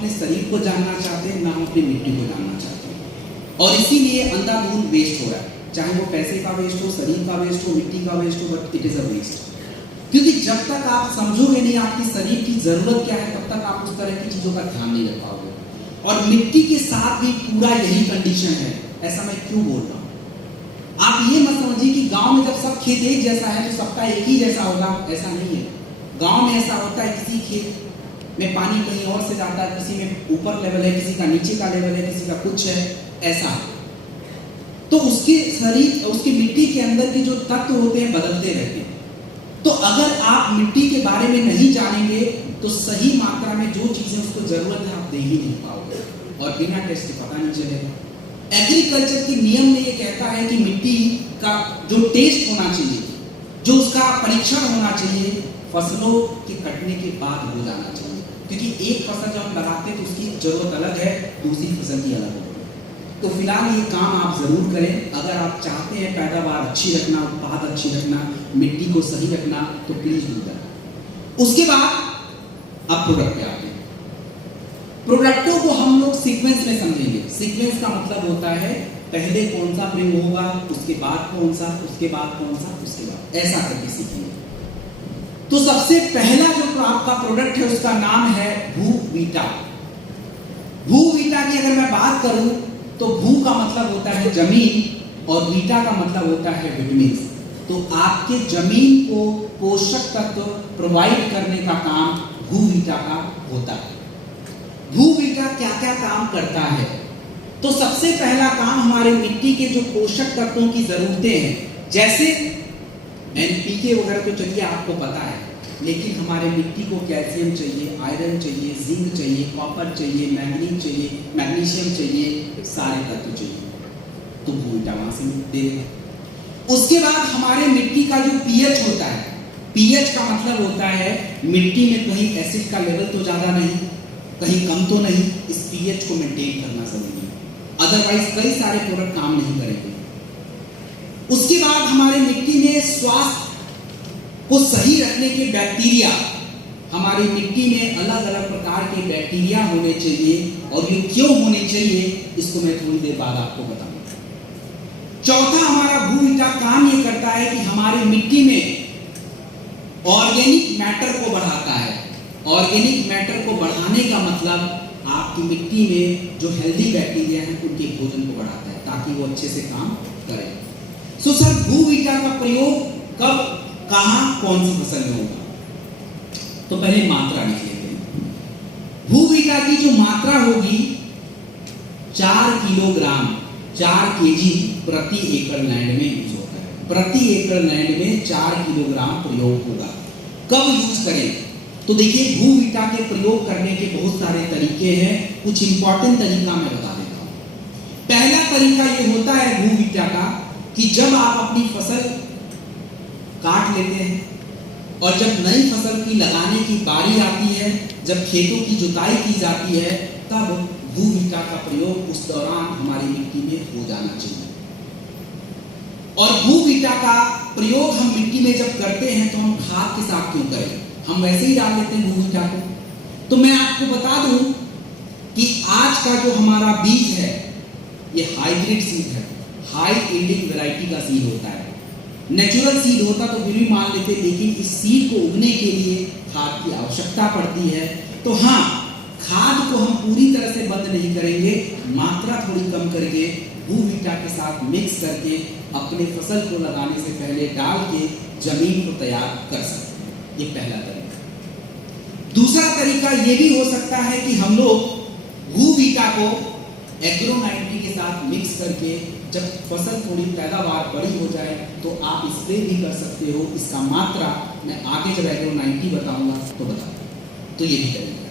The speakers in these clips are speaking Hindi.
अपने शरीर को जानना चाहते हैं, ना हम अपनी मिट्टी को जानना चाहते हैं। और इसीलिए अंधाधुंध वेस्ट हो रहा है, चाहे वो पैसे का वेस्ट हो, शरीर का वेस्ट हो, मिट्टी का वेस्ट हो, but it is a waste. क्योंकि जब तक आप समझोगे नहीं आपकी शरीर की जरूरत क्या है, तब तक आप उस तरह की चीजों का ध्यान नहीं रख पाओगे। और मिट्टी के साथ भी पूरा यही कंडीशन है। ऐसा मैं क्यों बोल रहा हूं? आप ये मत समझिए कि गांव में जब सब खेत एक जैसा है तो सबका एक ही जैसा होगा, ऐसा नहीं है। गांव में ऐसा होता है, किसी खेत में पानी कहीं और से जाता है, किसी में ऊपर लेवल है, किसी का नीचे का लेवल है, किसी का कुछ है, ऐसा। तो उसके शरीर, उसकी मिट्टी के अंदर के जो तत्व होते हैं बदलते रहते हैं। तो अगर आप मिट्टी के बारे में नहीं जानेंगे तो सही मात्रा में जो चीजें उसको जरूरत है आप दे ही नहीं पाओगे, और बिना टेस्ट के पता नहीं चलेगा। एग्रीकल्चर की नियम में ये कहता है कि मिट्टी का जो टेस्ट होना चाहिए, जो उसका परीक्षण होना चाहिए, फसलों के कटने के बाद हो जाना चाहिए। क्योंकि एक फसल जब हम लगाते हैं तो उसकी जरूरत अलग है, दूसरी फसल की अलग होगी। तो फिलहाल ये काम आप जरूर करें। अगर आप चाहते हैं पैदावार अच्छी रखना, उत्पाद अच्छी रखना, मिट्टी को सही रखना, तो प्लीज डू दैट। उसके बाद अब प्रोडक्ट पे आते हैं। प्रोडक्टों को हम लोग सीक्वेंस में समझेंगे। सीक्वेंस का मतलब होता है पहले कौन सा प्रयोग होगा, उसके बाद कौन सा, उसके बाद कौन सा, उसके बाद, ऐसा करके सीखेंगे। तो सबसे पहला जो आपका प्रोडक्ट है उसका नाम है भूवीटा। भूवीटा की अगर मैं बात करूं तो भू का मतलब होता है जमीन और वीटा का मतलब होता है विटामिन। तो आपके जमीन को पोषक तत्व प्रोवाइड करने का काम भूवीटा का होता है। भूवीटा क्या क्या काम करता है? तो सबसे पहला काम हमारे मिट्टी के जो पोषक तत्वों की जरूरतें हैं, जैसे एनपीके वगैरह तो चलिए आपको पता है, लेकिन हमारे मिट्टी को कैल्शियम चाहिए, आयरन चाहिए, जिंक चाहिए, कॉपर चाहिए, मैग्नीज चाहिए, मैग्नीशियम चाहिए, सारे तत्व चाहिए। तो भूवीटा वहां से देगा। उसके बाद हमारे मिट्टी का जो पीएच होता है, पीएच का मतलब होता है मिट्टी में कहीं एसिड का लेवल तो ज्यादा नहीं, कहीं कम तो नहीं, इस पीएच को मेंटेन करना जरूरी है, अदरवाइज कई सारे प्रोडक्ट काम नहीं करेंगे। उसके बाद हमारे मिट्टी में स्वास्थ्य को सही रखने के बैक्टीरिया, हमारी मिट्टी में अलग अलग प्रकार के बैक्टीरिया होने चाहिए, और ये क्यों होने चाहिए इसको मैं थोड़ी देर बाद आपको बताऊंगा। चौथा हमारा भूवीटा काम ये करता है कि हमारे मिट्टी में ऑर्गेनिक मैटर को बढ़ाता है। ऑर्गेनिक मैटर को बढ़ाने का मतलब आपकी मिट्टी में जो हेल्दी बैक्टीरिया हैं उनके भोजन को बढ़ाता है, ताकि वो अच्छे से काम करें। सो सर, भूवीटा का प्रयोग कब, कहां, कौन सी फसल में होगा? तो पहले मात्रा लिख लेते हैं। भूवीटा की जो मात्रा होगी 4 किलोग्राम, 4 केजी प्रति एकड़ लैंड में यूज होता है। प्रति एकड़ लैंड में 4 किलोग्राम प्रयोग होगा। कब यूज करें? तो देखिए, भूवीटा के प्रयोग करने के बहुत सारे तरीके हैं, कुछ इंपॉर्टेंट तरीका मैं बता देता हूं। पहला तरीका ये होता है भूवीटा का कि जब आप अपनी फसल काट लेते हैं और जब नई फसल की लगाने की बारी आती है, जब खेतों की जुताई की जाती है, तब भूवीटा का प्रयोग उस दौरान हमारी मिट्टी में हो जाना चाहिए। और भूवीटा का प्रयोग हम मिट्टी में जब करते हैं तो हम खाद के साथ क्यों करें? हम वैसे ही डाल देते हैं भूवीटा को। तो मैं आपको बता दूं कि आज का जो हमारा बीज है ये हाइब्रिड सीड है, हाई यील्डिंग वैरायटी का सीड होता है। नेचुरल सीड होता तो फिर भी मान लेते, लेकिन इस सीड को उगने के लिए खाद की आवश्यकता पड़ती है। तो हाँ, खाद को हम पूरी तरह से बंद नहीं करेंगे, मात्रा थोड़ी कम करके भूवीटा के साथ मिक्स करके अपने फसल को लगाने से पहले डाल के जमीन को तैयार कर सकते हैं। ये पहला तरीका। दूसरा तरीका ये भी हो सकता है कि हम लोग भूवीटा को एग्रो 90 के साथ मिक्स करके जब फसल थोड़ी पैदावार बड़ी हो जाए तो आप स्प्रे भी कर सकते हो। इसका मात्रा मैं आगे जब एग्रो 90 बताऊंगा तो बताऊंगा। तो ये भी तरीका।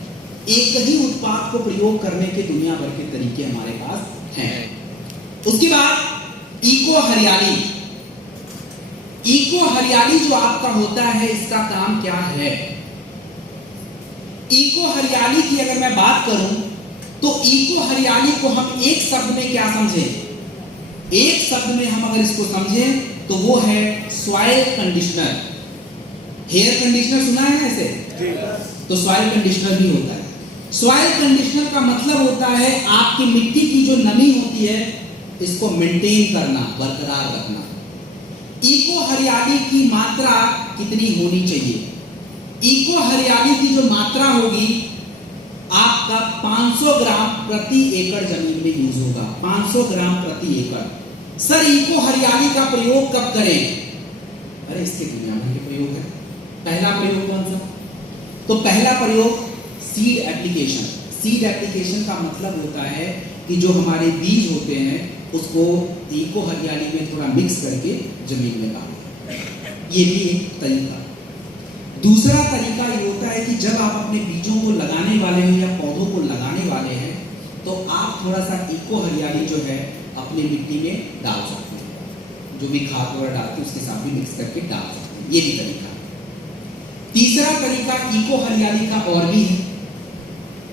एक ही उत्पाद को प्रयोग करने के दुनिया भर के तरीके हमारे पास हैं। उसके बाद इको हरियाली। इको हरियाली जो आपका होता है, इसका काम क्या है? इको हरियाली की अगर मैं बात करूं तो इको हरियाली को हम एक शब्द में क्या समझें? एक शब्द में हम अगर इसको समझें तो वो है सॉइल कंडीशनर। हेयर कंडीशनर सुना है ऐसे? तो सॉइल कंडीशनर भी होता है। सॉइल कंडीशनर का मतलब होता है आपकी मिट्टी की जो नमी होती है इसको मेंटेन करना, बरकरार रखना। इको हरियाली की मात्रा कितनी होनी चाहिए? इको हरियाली की जो मात्रा होगी आपका 500 ग्राम प्रति एकड़ जमीन में यूज होगा। 500 ग्राम प्रति एकड़। सर इको हरियाली का प्रयोग कब करें? अरे इसके दुनिया में ये प्रयोग है। पहला प्रयोग कौन सा? तो पहला प्रयोग सीड एप्लीकेशन। सीड एप्लीकेशन का मतलब होता है कि जो हमारे बीज होते हैं उसको इको हरियाली में थोड़ा मिक्स करके जमीन में डालना, ये भी एक तरीका। दूसरा तरीका ये होता है कि जब आप अपने बीजों को लगाने वाले हैं या पौधों को लगाने वाले हैं तो आप थोड़ा सा इको हरियाली जो है अपनी मिट्टी में डाल सकते हैं। जो भी खाद वगैरह डालते हैं उसके साथ भी मिक्स करके डाल सकते हैं, ये भी तरीका है। तीसरा तरीका इको हरियाली का और भी है।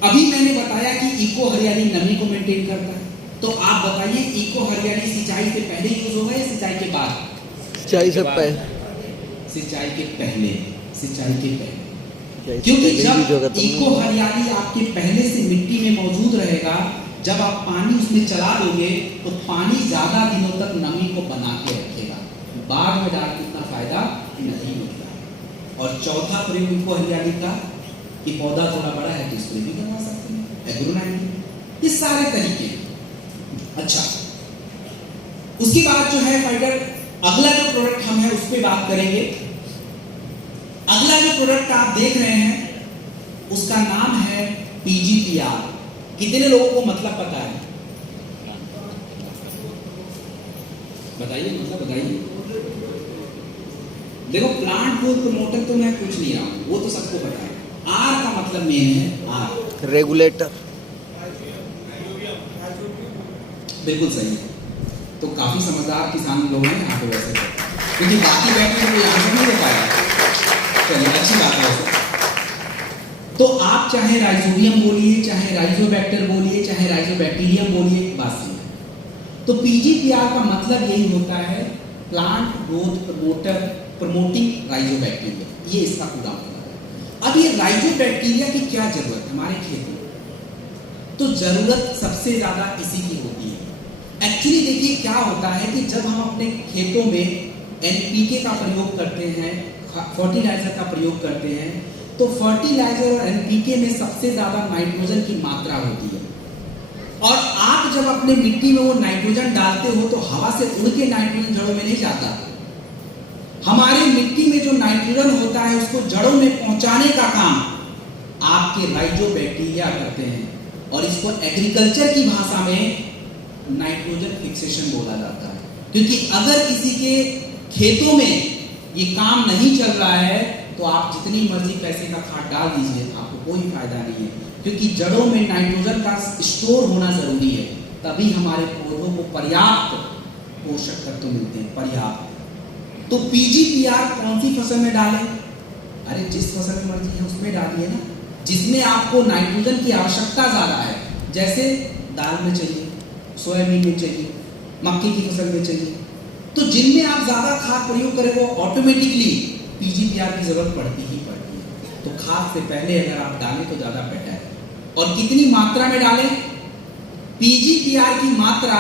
अभी मैंने बताया कि इको हरियाली नमी को मेंटेन करता है, तो आप बताइए इको हरियाली सिंचाई से पहले यूज होगा या सिंचाई के बाद? सिंचाई से पहले। सिंचाई के पहले, सिंचाई के पहले। क्योंकि जब इको हरियाली आपके पहले से मिट्टी में मौजूद रहेगा, जब आप पानी उसमें चला दोगे तो पानी ज्यादा दिनों तक नमी को बना के रखेगा। बाद में डाल के इतना फायदा नहीं होता है। और चौथा प्रयोग इको हरियाली का कि पौधा थोड़ा बड़ा है तो स्प्रे भी करवा सकते हैं, एग्रोनाइट। ये सारे तरीके। अच्छा, उसके बाद जो है फाइटर अगला जो प्रोडक्ट हम है उस पर बात करेंगे। अगला जो प्रोडक्ट आप देख रहे हैं उसका नाम है पीजीपीआर। कितने लोगों को मतलब पता है? बताइए, मतलब बताइए। देखो प्लांट ग्रोथ प्रमोटर तो मैं कुछ नहीं रहा हूं, वो तो सबको पता है। आर का मतलब मेन है आर, रेगुलेटर। बिल्कुल सही है। तो काफी समझदार किसान लोग हैं यहाँ पे वैसे, क्योंकि बाकी बैठने को यहाँ से नहीं हो पाया। चलिए अच्छी बात है वैसे। तो आप चाहे राइजोबियम बोलिए, चाहे राइजोबैक्टर बोलिए, चाहे राइजोबैक्टीरियम बोलिए, बात सही है। तो पीजीपीआर का मतलब यही होता है plant growth promoter, promoting rhizobacteria. ये इसका पूरा मतलब है। अब ये राइजोबैक्टीरिया की क्या जरूरत है हमारे खेत में? तो जरूरत सबसे ज्यादा इसी की होती है। एक्चुअली देखिए क्या होता है कि जब हम अपने खेतों में एनपीके का प्रयोग करते हैं, फर्टिलाइजर का प्रयोग करते हैं, तो फर्टिलाइजर और एनपीके में सबसे ज्यादा नाइट्रोजन की मात्रा होती है। और आप जब अपने मिट्टी में वो नाइट्रोजन डालते हो तो हवा से उड़ के नाइट्रोजन जड़ों में नहीं जाता। हमारे मिट्टी में जो नाइट्रोजन होता है उसको जड़ों में पहुंचाने का काम आपके राइजोबैक्टीरिया करते हैं। और इसको एग्रीकल्चर की भाषा में नाइट्रोजन फिक्सेशन बोला जाता है। क्योंकि अगर किसी के खेतों में ये काम नहीं चल रहा है तो आप जितनी मर्जी पैसे का खाद डाल दीजिए, आपको कोई फायदा नहीं है। क्योंकि जड़ों में नाइट्रोजन का स्टोर होना जरूरी है, तभी हमारे पौधों को पर्याप्त पोषक तत्व मिलते हैं, पर्याप्त। तो पीजीपीआर कौन सी फसल में डालें? अरे जिस फसल में मर्जी है उसमें डालिए ना, जिसमें आपको नाइट्रोजन की आवश्यकता ज्यादा है। जैसे दाल में चाहिए, सोयाबीन में चाहिए, मक्के की फसल में चाहिए। तो जिनमें आप ज्यादा खाद प्रयोग करें वो ऑटोमेटिकली पीजीपीआर की जरूरत पड़ती ही पड़ती है। तो खाद से पहले अगर आप डालें तो ज्यादा बेटर है। और कितनी मात्रा में डालें? पीजीपीआर की मात्रा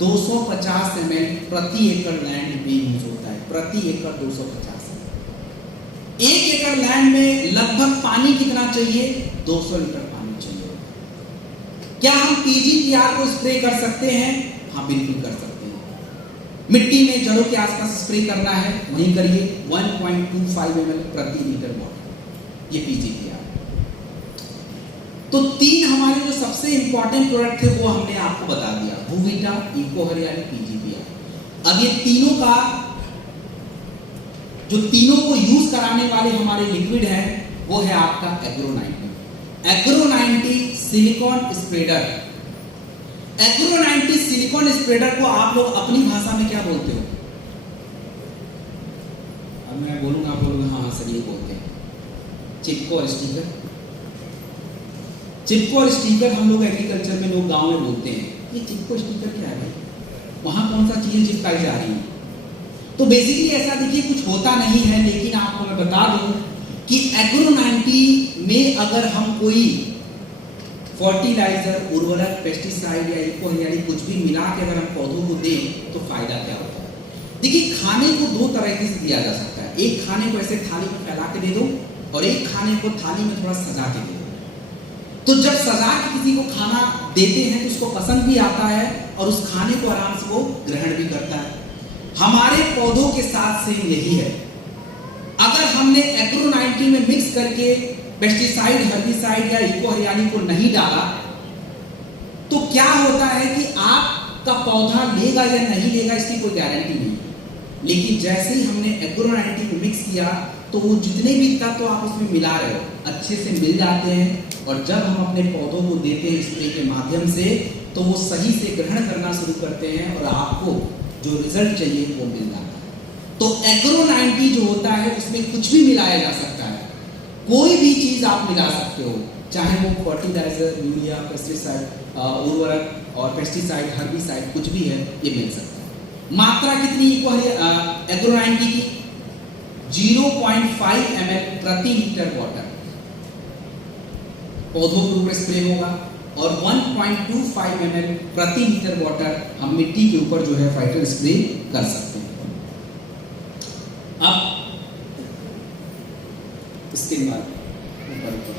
250 ml प्रति एकड़ लैंड में यूज होता है। प्रति एकड़ 250 ml। 1 एकड़ लैंड में लगभग पानी कितना चाहिए? 200 लीटर पानी चाहिए। क्या हम पीजीपीआर को स्प्रे कर सकते हैं? हाँ बिल्कुल कर सकते हैं। मिट्टी में जड़ों के आसपास स्प्रे करना है वहीं करिए। 1.25 ml प्रति लीटर वाटर, ये पीजीपीआर। तो 3 हमारे जो सबसे इंपॉर्टेंट प्रोडक्ट थे वो हमने आपको बता दिया, भूविटा, इको हरियाली, पीजीपीआर। अब ये तीनों का जो तीनों को यूज कराने वाले हमारे लिक्विड है वो है आपका agro 90। Agro 90 silicon spreader. Agro 90 silicon spreader को आप लोग अपनी भाषा में क्या बोलते हो? अब मैं बोलूंगा, आप बोलोगे हाँ सही बोलते हैं। चिपको और स्टिकर। चिपको और स्टिकर हम लोग एग्रीकल्चर में लोग गांव में बोलते हैं। ये चिपको स्टिकर क्या है भाई? वहां कौन सा चीज चिपकाई जा रही है? तो बेसिकली ऐसा देखिए कुछ होता नहीं है, लेकिन आपको मैं बता दूं कि एग्रो 90 में अगर हम कोई फर्टिलाइजर, उर्वरक, पेस्टिसाइड या इको हरियाली कुछ भी मिला के अगर हम पौधों को दें तो फायदा क्या होता है? देखिए, खाने को दो तरीके से दिया जा सकता है। एक खाने को ऐसे थाली में फैला के दे दो और एक खाने को थाली में थोड़ा सजा के दे दो। तो जब सजा के किसी को खाना देते हैं तो उसको पसंद भी आता है और उस खाने को आराम से वो ग्रहण भी करता है। हमारे पौधों के साथ सेम यही है। अगर हमने एग्रो 90 में मिक्स करके पेस्टिसाइड, हर्बिसाइड या इको हरियाली को नहीं डाला तो क्या होता है कि आपका पौधा लेगा या नहीं लेगा इसकी कोई गारंटी नहीं। लेकिन जैसे ही हमने एग्रो 90 में मिक्स किया तो वो जितने भी तत्व आप उसमें मिला रहे हो अच्छे से मिल जाते हैं और जब हम अपने पौधों को देते हैं स्प्रे के माध्यम से तो वो सही से ग्रहण करना शुरू करते हैं और आपको जो रिजल्ट चाहिए वो मिल जाता है। तो एग्रो 90 जो होता है उसमें कुछ भी मिलाया जा सकता है, कोई भी चीज आप मिला सकते हो, चाहे वो फर्टिलाइजर, यूरिया, पेस्टिसाइड, उर्वरक और पेस्टिसाइड, हर्बिसाइड कुछ भी है, ये मिल सकता है। मात्रा कितनी एग्रो 90 की? 0.5 ml प्रति लीटर वाटर पौधों के ऊपर स्प्रे होगा और 1.25 ml प्रति लीटर वाटर हम मिट्टी के ऊपर जो है फाइटर स्प्रे कर सकते हैं। अब इसके बाद ऊपर